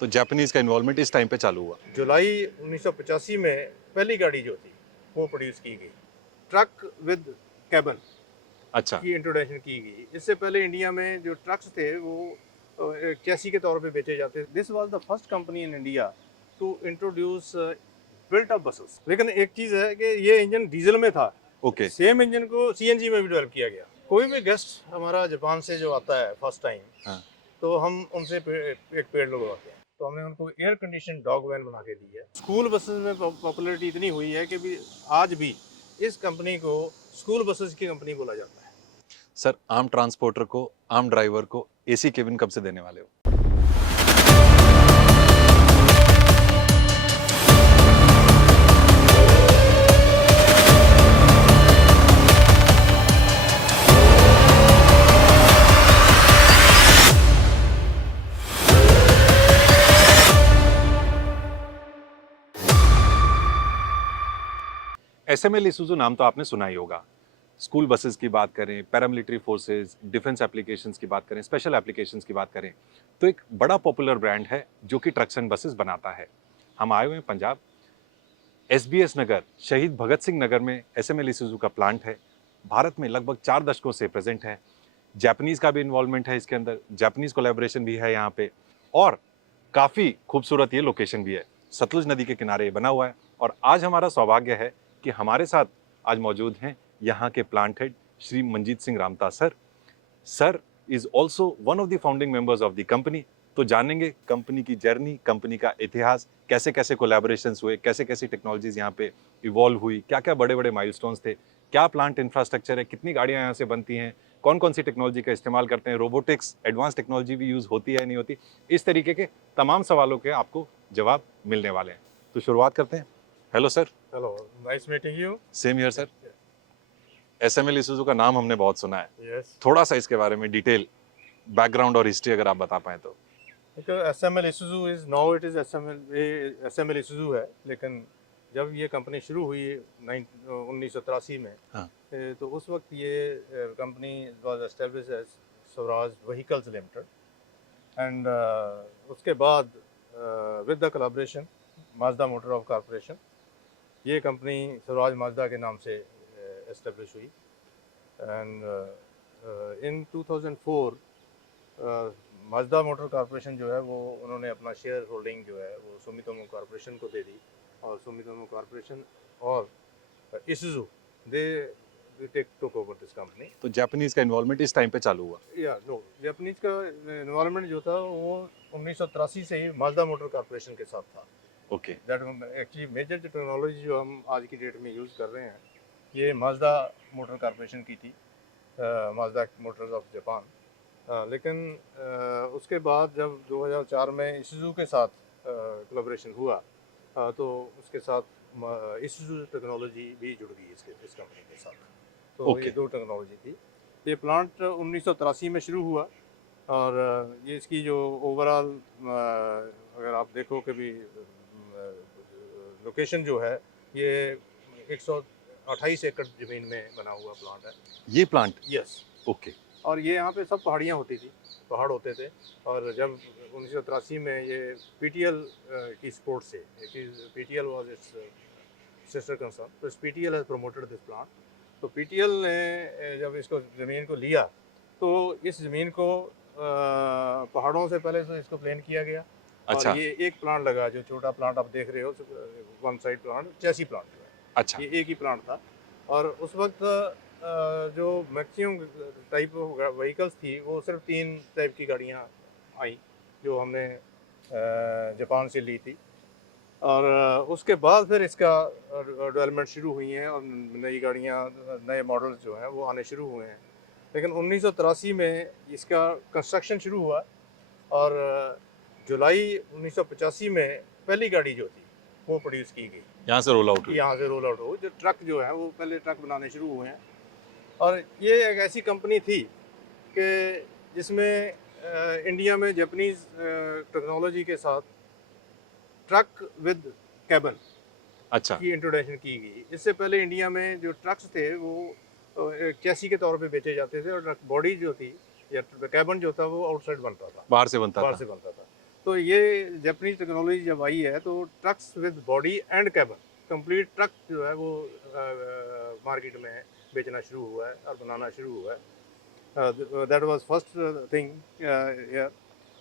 तो जापानीज का इन्वॉल्वमेंट इस टाइम पे चालू हुआ। जुलाई 1985 में पहली गाड़ी जो थी वो प्रोड्यूस की गई, ट्रक विद कैबन अच्छा। की इंट्रोडक्शन की गई। इससे पहले इंडिया में जो ट्रक्स थे वो चैसी के तौर पे बेचे जाते थे। This was the first company in India to introduce built up buses. लेकिन एक चीज़ है कि ये इंजन डीजल में था, ओके। सेम इंजन को सीएनजी में भी डेवलप किया गया। कोई भी गेस्ट हमारा जापान से जो आता है फर्स्ट टाइम, हाँ। तो हम उनसे एक पेड़ लगवाते हैं। तो हमने उनको एयर कंडीशन डॉग वैन बना के दी है। स्कूल बसेस में पॉपुलैरिटी इतनी हुई है कि भी आज भी इस कंपनी को स्कूल बसेस की कंपनी बोला जाता है। सर, आम ट्रांसपोर्टर को, आम ड्राइवर को एसी केबिन कब से देने वाले हो? एसएमएल इसूजू नाम तो आपने सुना ही होगा। स्कूल बसेस की बात करें, पैरामिलिट्री फोर्सेस, डिफेंस एप्लीकेशंस की बात करें, स्पेशल एप्लीकेशंस की बात करें, तो एक बड़ा पॉपुलर ब्रांड है जो कि ट्रक्स एंड बसेस बनाता है। हम आए हुए हैं पंजाब, एसबीएस नगर, शहीद भगत सिंह नगर में एसएमएल इसूजू का प्लांट है। भारत में लगभग 4 दशकों से प्रेजेंट है। जापानीज का भी इन्वॉल्वमेंट है इसके अंदर, जापानीज कोलैबोरेशन भी है यहाँ पे, और काफ़ी खूबसूरत ये लोकेशन भी है। सतलुज नदी के किनारे ये बना हुआ है। और आज हमारा सौभाग्य है कि हमारे साथ आज मौजूद हैं यहाँ के plant head Shri Manjit Singh Ramta sir. Sir is also one of the founding members of the company. तो जानेंगे कंपनी की जर्नी, कंपनी का इतिहास, कैसे कैसे कोलैबोरेशंस हुए, कैसे कैसी टेक्नोलॉजीज यहाँ पे इवॉल्व हुई, क्या क्या बड़े बड़े माइलस्टोन्स थे, क्या प्लांट इंफ्रास्ट्रक्चर है, कितनी गाड़ियाँ यहाँ से बनती हैं, कौन कौन सी टेक्नोलॉजी का इस्तेमाल करते हैं, रोबोटिक्स, एडवांस टेक्नोलॉजी भी यूज़ होती है नहीं होती, इस तरीके के तमाम सवालों के आपको जवाब मिलने वाले हैं। तो शुरुआत करते हैं। Hello sir. Hello, nice meeting you. Same here sir. SML Isuzu का नाम हमने बहुत सुना है, यस। थोड़ा सा इसके बारे में डिटेल, बैकग्राउंड और हिस्ट्री अगर आप बता पाएं तो। SML Isuzu is now it is SML Isuzu है, लेकिन जब ये कंपनी शुरू हुई 1983 में, हाँ। तो उस वक्त ये company was establish as Swaraj vehicles limited. And उसके बाद with the collaboration Mazda motor of corporation, ये कंपनी स्वराज माजदा के नाम से एस्टेब्लिश हुई। And in 2004 Mazda motor corporation जो है वो उन्होंने अपना शेयर होल्डिंग जो है वो सुमितोमो कॉरपोरेशन को दे दी, और सुमितोमो कॉरपोरेशन और इसूजू दे टुक ओवर दिस कंपनी। तो जापानीज का इन्वॉल्वमेंट इस टाइम पे चालू हुआ। या नो, जापानीज का इन्वॉल्वमेंट जो था वो 1983 से ही माजदा मोटर कॉरपोरेशन के साथ था। Okay. That actually major technology जो हम आज की डेट में यूज़ कर रहे हैं ये माजदा मोटर कॉरपोरेशन की थी, माजदा मोटर्स ऑफ जापान। लेकिन उसके बाद जब 2004 में इसूजू के साथ कोलैबोरेशन हुआ, तो उसके साथ इसूजू टेक्नोलॉजी भी जुड़ गई इस कंपनी के साथ। तो ये दो टेक्नोलॉजी थी। ये प्लांट 1983 में शुरू हुआ, और ये इसकी जो ओवरऑल अगर आप देखो कि भी लोकेशन जो है ये 128 एकड़ ज़मीन में बना हुआ प्लांट है ये प्लांट। यस। ओके। और ये यहाँ पे सब पहाड़ियाँ होती थी, पहाड़ होते थे। और जब 1983 में ये पीटीएल की सपोर्ट से, PTL was its sister concern, तो PTL has promoted this plant. तो पीटीएल ने जब इसको ज़मीन को लिया, तो इस ज़मीन को पहाड़ों से पहले तो इसको प्लेन किया गया। अच्छा। और ये एक प्लांट लगा, जो छोटा प्लांट आप देख रहे हो, one side plant, chassis plant जो है। अच्छा। ये एक ही प्लांट था। और उस वक्त जो मैक्सिमम टाइप व्हीकल्स थी वो सिर्फ 3 टाइप की गाड़ियाँ आई जो हमने जापान से ली थी। और उसके बाद फिर इसका डेवलपमेंट शुरू हुई हैं, और नई गाड़ियाँ, नए मॉडल्स जो हैं वो आने शुरू हुए हैं। लेकिन 1983 में इसका कंस्ट्रक्शन शुरू हुआ, और जुलाई 1985 में पहली गाड़ी जो थी वो प्रोड्यूस की गई। यहाँ से रोल आउट हुई। यहाँ से रोल आउट हो, जो ट्रक जो है वो पहले ट्रक बनाने शुरू हुए हैं। और ये एक ऐसी कंपनी थी कि जिसमें इंडिया में जापानीज टेक्नोलॉजी के साथ ट्रक विद कैबन अच्छा। की इंट्रोडक्शन की गई। इससे पहले इंडिया में जो ट्रक्स थे वो चैसी के तौर पे बेचे जाते थे, और ट्रक बॉडी जो थी या कैबन जो था वो आउटसाइड बनता था, बाहर से बनता बाहर था। से बनता था। तो ये जापानीज टेक्नोलॉजी जब आई है तो trucks with body and cabin, complete truck जो है वो मार्केट में बेचना शुरू हुआ है और बनाना शुरू हुआ है। That was first thing.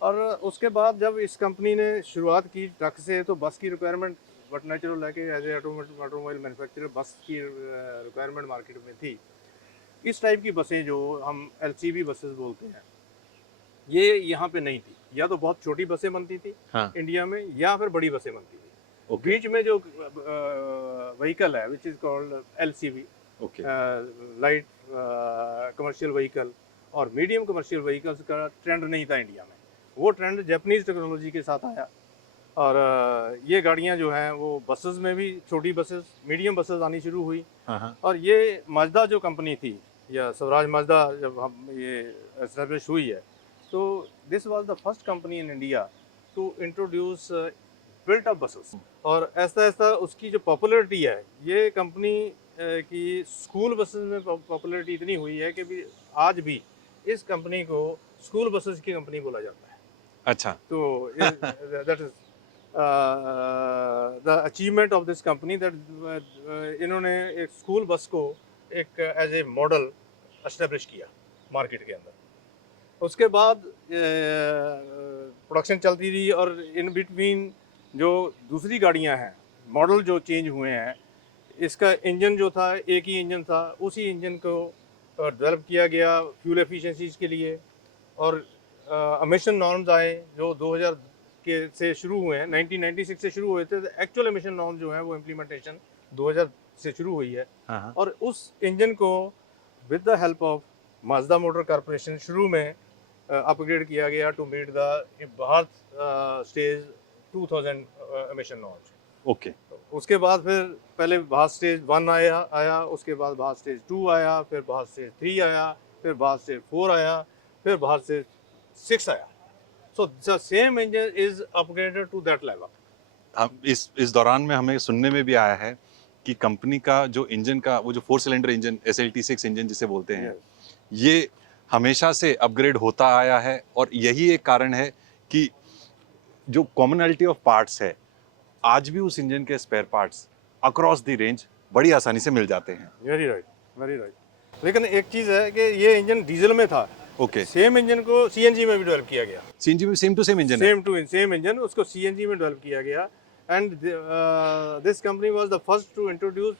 और उसके बाद जब इस कंपनी ने शुरुआत की ट्रक से, तो बस की रिक्वायरमेंट बट नेचुरल है कि एज ए ऑटोमोबाइल मैन्युफैक्चरर बस की रिक्वायरमेंट मार्केट में थी। इस टाइप की बसें जो हम एलसीवी बसेस बोलते हैं, ये यहाँ पे नहीं थी। या तो बहुत छोटी बसें बनती थी हाँ, इंडिया में, या फिर बड़ी बसें बनती थी। ओके, बीच में जो व्हीकल है which is called LCV, okay, light commercial vehicle और मीडियम कमर्शियल व्हीकल्स का ट्रेंड नहीं था इंडिया में। वो ट्रेंड जापानीज टेक्नोलॉजी के साथ आया और ये गाड़ियाँ जो हैं वो बसेस में भी, छोटी बसेस, मीडियम बसेस आनी शुरू हुई। हाँ, हाँ, और ये माजदा जो कंपनी थी, या स्वराज माजदा जब हम ये एस्टेब्लिश हुई है, तो this was the first company in India to introduce built up buses. और ऐसा ऐसा उसकी जो पॉपुलैरिटी है, ये कंपनी की स्कूल बसेस में पॉपुलैरिटी इतनी हुई है कि भी आज भी इस कंपनी को स्कूल बसेस की कंपनी बोला जाता है। अच्छा, तो that is the achievement of this company, that इन्होंने एक स्कूल बस को एक एज ए मॉडल एस्टेब्लिश किया मार्केट के अंदर। उसके बाद प्रोडक्शन चलती रही और इन बिटवीन जो दूसरी गाड़ियां हैं, मॉडल जो चेंज हुए हैं, इसका इंजन जो था एक ही इंजन था, उसी इंजन को डेवलप किया गया फ्यूल एफिशिएंसीज के लिए। और एमिशन नॉर्म्स आए जो 2000 के से शुरू हुए हैं, 1996 से शुरू हुए थे। एक्चुअल एमिशन नॉर्म जो है वो इम्प्लीमेंटेशन 2000 से शुरू हुई है। हाँ, हाँ, और उस इंजन को with the help of Mazda motor corporation शुरू में अपग्रेड किया गया to meet the Bharat stage 2000 emission norms. Okay, उसके बाद फिर पहले भारत स्टेज 1 आया, उसके बाद भारत स्टेज 2 आया, फिर भारत स्टेज 3 आया, फिर भारत स्टेज 4 आया, फिर भारत स्टेज 6 आया। So the same engine is upgraded to that level. हम इस दौरान में हमें सुनने में भी आया है कि कंपनी का जो इंजन का वो जो 4 सिलेंडर इंजन SLT6 इंजन जिसे बोलते हैं, ये हमेशा से अपग्रेड होता आया है और यही एक कारण है कि जो कॉमनैलिटी ऑफ पार्ट्स है, आज भी उस इंजन के spare parts across the range बड़ी आसानी से मिल जाते हैं। Very right, very right. लेकिन एक चीज़ है कि ये इंजन डीजल में था, ओके, सेम इंजन को सीएनजी में भी डेवलप किया गया। सीएनजी में सेम टू सेम इंजन है। सेम इंजन उसको सीएनजी में डेवलप किया गया। And this company was the first to introduce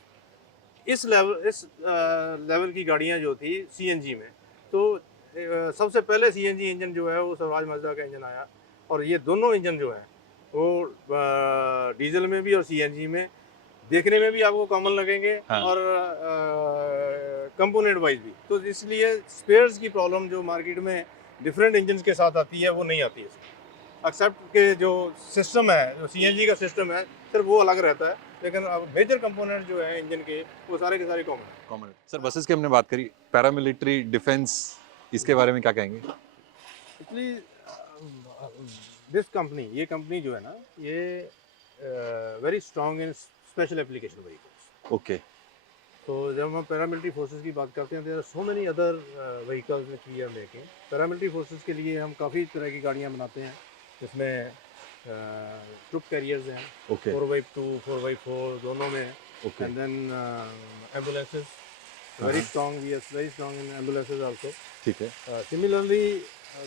इस लेवल की गाड़ियां जो थी सीएनजी में। तो सबसे पहले सीएनजी इंजन जो है वो स्वराज माजदा का इंजन आया। और ये दोनों इंजन जो हैं वो डीजल में भी और सीएनजी में देखने में भी आपको कॉमन लगेंगे, हाँ। और कंपोनेंट वाइज भी। तो इसलिए स्पेयर्स की प्रॉब्लम जो मार्केट में डिफरेंट इंजन के साथ आती है वो नहीं आती है, एक्सेप्ट के जो सिस्टम है, जो सीएनजी का सिस्टम है, सिर्फ वो अलग रहता है। लेकिन अब मेजर कंपोनेंट जो है इंजन के वो सारे के सारे कॉमन है। कॉमन। सर, बसेस की हमने बात करी, पैरामिलिट्री डिफेंस, इसके बारे में क्या कहेंगे? एक्चुअली दिस कंपनी, ये कंपनी जो है ना, ये very strong in special application vehicles. Okay, तो जब हम पैरामिलिट्री फोर्सेस की बात करते हैं, there are so many other vehicles which we are making. Paramilitary forces के लिए हम काफ़ी तरह की गाड़ियाँ बनाते हैं, जिसमें ट्रुप कैरियर्स हैं, ओके, 4x2 4x4 दोनों में, okay, and then ambulances, very strong, we are very strong in ambulances also. ठीक है। Similarly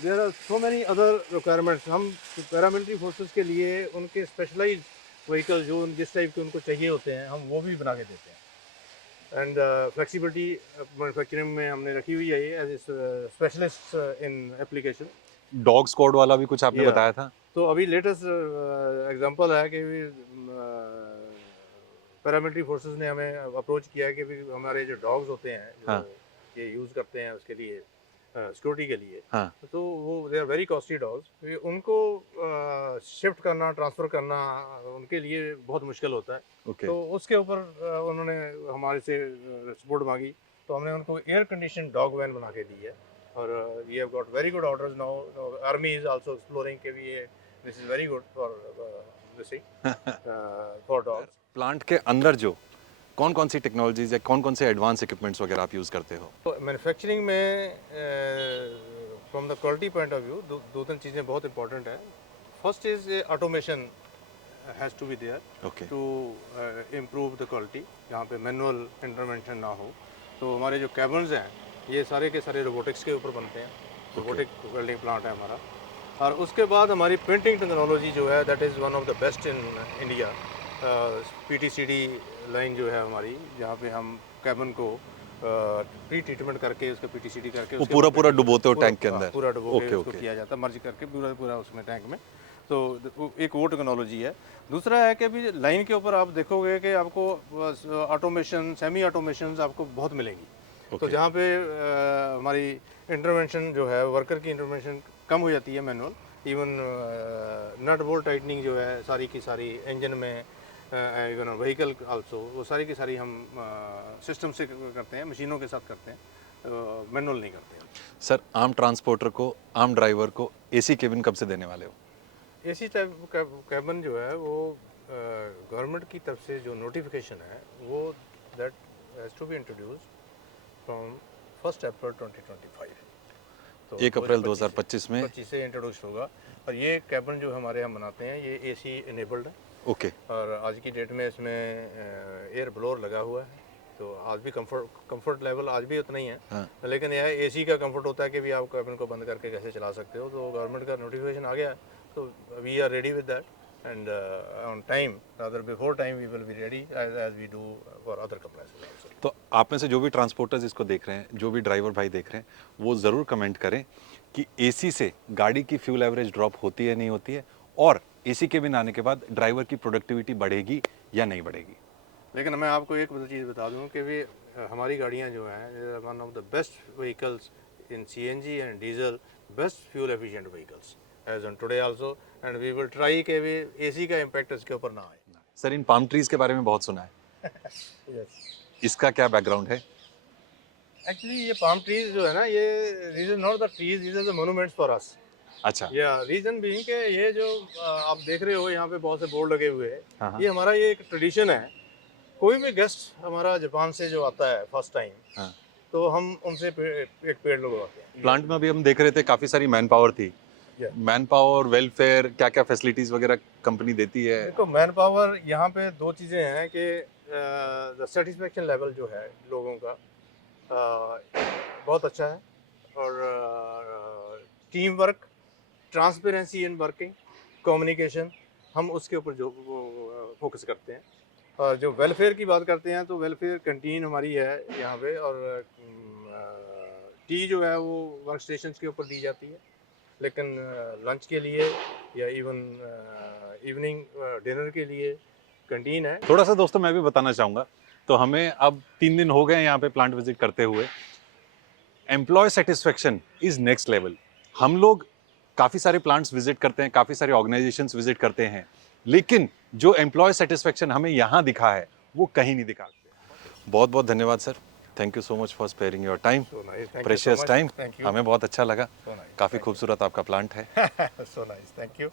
there are so many other requirements. हम पैरामिलिट्री फोर्सेस के लिए उनके स्पेशलाइज व्हीकल जो जिस टाइप के उनको चाहिए होते हैं, हम वो भी बना के देते हैं। एंड फ्लेक्सिबिलिटी मैन्युफैक्चरिंग में हमने रखी हुई है ये as specialist in application. Dog squad वाला भी कुछ आपने Yeah. बताया था। तो अभी लेटेस्ट एग्जांपल है कि पैरामिलिट्री फोर्सेस ने हमें अप्रोच किया है कि भी हमारे जो डॉग्स होते हैं जो हाँ। ये यूज़ करते हैं उसके लिए, सिक्योरिटी के लिए, हाँ, तो वो they are very costly dogs. उनको शिफ्ट करना, ट्रांसफ़र करना उनके लिए बहुत मुश्किल होता है। ओके, तो उसके ऊपर उन्होंने हमारे से सपोर्ट मांगी, तो हमने उनको एयर कंडीशन डॉग वैन बना के दी है। और we have got very good orders now. Army is also exploring के भी this is very good for this for dogs. Plant के अंदर जो कौन कौन सी टेक्नोलॉजीज या कौन कौन से एडवांस इक्विपमेंट्स वगैरह आप यूज़ करते हो? तो मैन्युफैक्चरिंग में from the quality point of view दो तीन चीज़ें बहुत इंपॉर्टेंट हैं। first is automation has to be there okay to improve the quality. यहाँ पे manual intervention ना हो. तो हमारे जो cabins हैं ये सारे के सारे robotics के ऊपर बनते हैं. Robotic welding plant है हमारा. और उसके बाद हमारी printing technology जो है that is one of the best in India. PTCD line जो है हमारी जहाँ पे हम cabin को प्री ट्रीटमेंट करके उसका PTCD करके वो उसके पूरा ऊपर पूरा printing डुबोते हो पूरा- टैंक के हाँ, अंदर पूरा डुबो के ओके उसको ओके किया जाता है मर्ज करके पूरा पूरा उसमें टैंक में. तो एक वो टेक्नोलॉजी है. दूसरा है कि अभी लाइन के ऊपर आप देखोगे कि आपको ऑटोमेशन सेमी ऑटोमेशन आपको बहुत मिलेंगी. तो Okay. जहाँ पे हमारी इंटरवेंशन जो है वर्कर की इंटरवेंशन कम हो जाती है manual. Even nut bolt tightening जो है सारी की सारी इंजन में इवन व्हीकल आल्सो वो सारी की सारी हम सिस्टम से करते हैं मशीनों के साथ करते हैं. मैनुअल नहीं करते हैं. सर आम ट्रांसपोर्टर को आम ड्राइवर को एसी केबिन कब से देने वाले हो एसी टाइप कैबन जो है वो गवर्नमेंट की तरफ से जो नोटिफिकेशन है वो that has to be introduced from 1 April 2025. तो 1 अप्रैल 2025 में 25 से इंट्रोड्यूस होगा. और ये कैबन जो हमारे यहाँ बनाते हैं ये एसी इनेबल्ड है. ओके और आज की डेट में इसमें एयर ब्लोअर लगा हुआ है. तो आज भी कंफर्ट लेवल आज भी उतना ही है. हाँ. लेकिन यह एसी का कंफर्ट होता है कि भी आप कैबिन को बंद करके कैसे चला सकते हो. तो गवर्नमेंट का नोटिफिकेशन आ गया है. तो we are ready with that and on time rather before time we will be ready as we do for other companies also. तो आप में से जो भी ट्रांसपोर्टर्स इसको देख रहे हैं जो भी ड्राइवर भाई देख रहे हैं वो ज़रूर कमेंट करें कि एसी से गाड़ी की फ्यूल एवरेज ड्रॉप होती है नहीं होती है और एसी केबिन आने के बाद ड्राइवर की प्रोडक्टिविटी बढ़ेगी या नहीं बढ़ेगी. लेकिन मैं आपको एक चीज़ बता दूं कि भी हमारी गाड़ियां जो हैं one of the best vehicles in CNG and diesel best fuel efficient vehicles as on today also. And we will try कि भी एसी का इम्पैक्ट इसके ऊपर ना आए. सर इन पाम ट्रीज के बारे में बहुत सुना है इसका क्या बैकग्राउंड है एक्चुअली ये पाम ट्रीज जो है ना ये these are not the trees, these are the monuments for us. अच्छा या रीजन बीइंग कि ये जो आप देख रहे हो यहाँ पे बहुत से बोर्ड लगे हुए हैं. हाँ, हाँ. ये हमारा ये एक ट्रेडिशन है. कोई भी गेस्ट हमारा जापान से जो आता है फर्स्ट टाइम हाँ. तो हम उनसे एक पेड़ लगवाते हैं. प्लांट में अभी हम देख रहे थे काफ़ी सारी मैन पावर थी Yeah. मैन पावर वेलफेयर क्या क्या फैसिलिटीज़ वगैरह कंपनी देती है. देखो मैन पावर यहाँ पे दो चीज़ें हैं कि द सेटिस्फेक्शन लेवल जो है लोगों का बहुत अच्छा है. और team work transparency in working communication हम उसके ऊपर जो फोकस करते हैं. और जो वेलफेयर की बात करते हैं तो वेलफेयर कैंटीन हमारी है यहाँ पे. और टी जो है वो वर्क स्टेशन के ऊपर दी जाती है. लेकिन लंच के लिए या इवन इवनिंग डिनर के लिए कैंटीन है. थोड़ा सा दोस्तों मैं भी बताना चाहूँगा. तो हमें अब 3 दिन हो गए यहाँ पे प्लांट विजिट करते हुए. Employee satisfaction is next level. हम लोग काफ़ी सारे प्लांट्स विजिट करते हैं काफ़ी सारे ऑर्गेनाइजेशंस विजिट करते हैं लेकिन जो एम्प्लॉय सेटिस्फेक्शन हमें यहाँ दिखा है वो कहीं नहीं दिखा. बहुत बहुत धन्यवाद sir. Thank you so much for sparing your time So nice. Thank you so precious much. Time. Thank you. हमें बहुत अच्छा लगा. So nice. काफ़ी खूबसूरत आपका प्लांट है. So nice. Thank you.